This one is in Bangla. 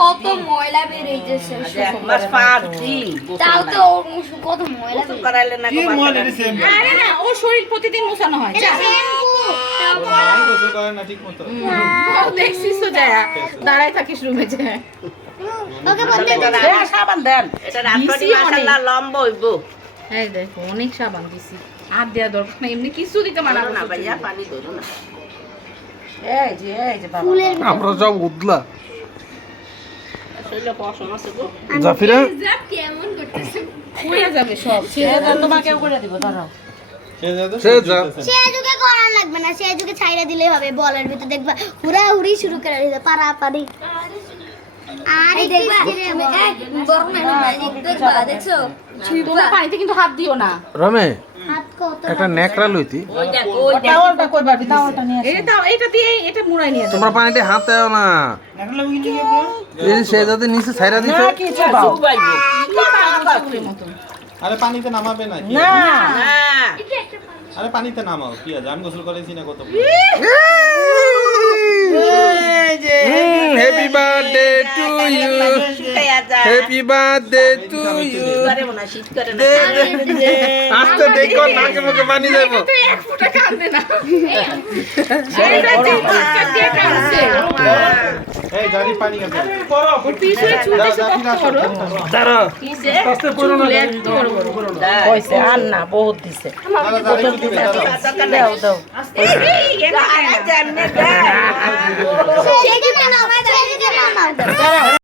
কত ময়লা বেরিয়েছে মাস 5 দিন তাও তো কত ময়লা করাইলে না কি ময়লা দিছে আরে না ও শরীর প্রতিদিন মোছানো হয় যা নাই গোসল করে না ঠিক মতো দেখছিস তো যায় দাঁড়ায় থাকিস রুমে যায় ওকে বলতে সাবান দেন এটা রাতটি মাশাআল্লাহ লম্বা হইব এই দেখো অনেক সাবান দিছি আর দেয়া দরকার না এমনি কিছু দিতে মানা না করছি ভাইয়া পানি ধরো না এই যে বাবা ফুলের আমরা সব উদলা শরীরে পশম আছে গো জাফিরা কেমন করতেছে পুড়ে যাবে সব ছেড়ে দাও তোমাকেও করে দিব দাঁড়াও সে যা সে যুগে করার লাগবে না সে যুগে ছাইরা দিলেই হবে বলের ভিতর দেখবা হুড়াহুড়ি শুরু করে দিতে পারাপারি আর এই দেখবা বড় ম্যাজিক দেখবা দেখছো তোমরা পানিতে কিন্তু হাত দিও না রমে হাত কত একটা নেকড়া লইতি ওই দেখ ওই দেখ টাওয়ালটা কই পাবি টাওয়ালটা নিয়ে আসো এটা দাও এটা দিয়ে এটা মুড়াই নিয়ে তোমরা পানিতে হাত দেও না এখন লাগি কি গো এই সে যদি নিচে ছাইরা দিত কিছু দাও বাইবো আরে পানিতে নামাবে না কি না না আরে পানিতে নামাও কি আছে আমি গোসল করেছি না কত হ্যাপি বার্থডে টু ইউ শুকায়া যায় হ্যাপি বার্থডে টু ইউ করে মনে শীত করে না আস্তে দেখো নাকে মুখে পানি যাবো তো এক ফোঁটা কাঁদবে না সেটা যে চিৎকার দিয়ে কাঁদছে এই জারি পানি আছে পিছনে চুলটা শক্ত করো দাঁড়া কিসে আস্তে পড়ো না কইছে আর না বহুত দিছে দাও দাও এই জানে দে সেই দিকে নাও সেই দিকে নাও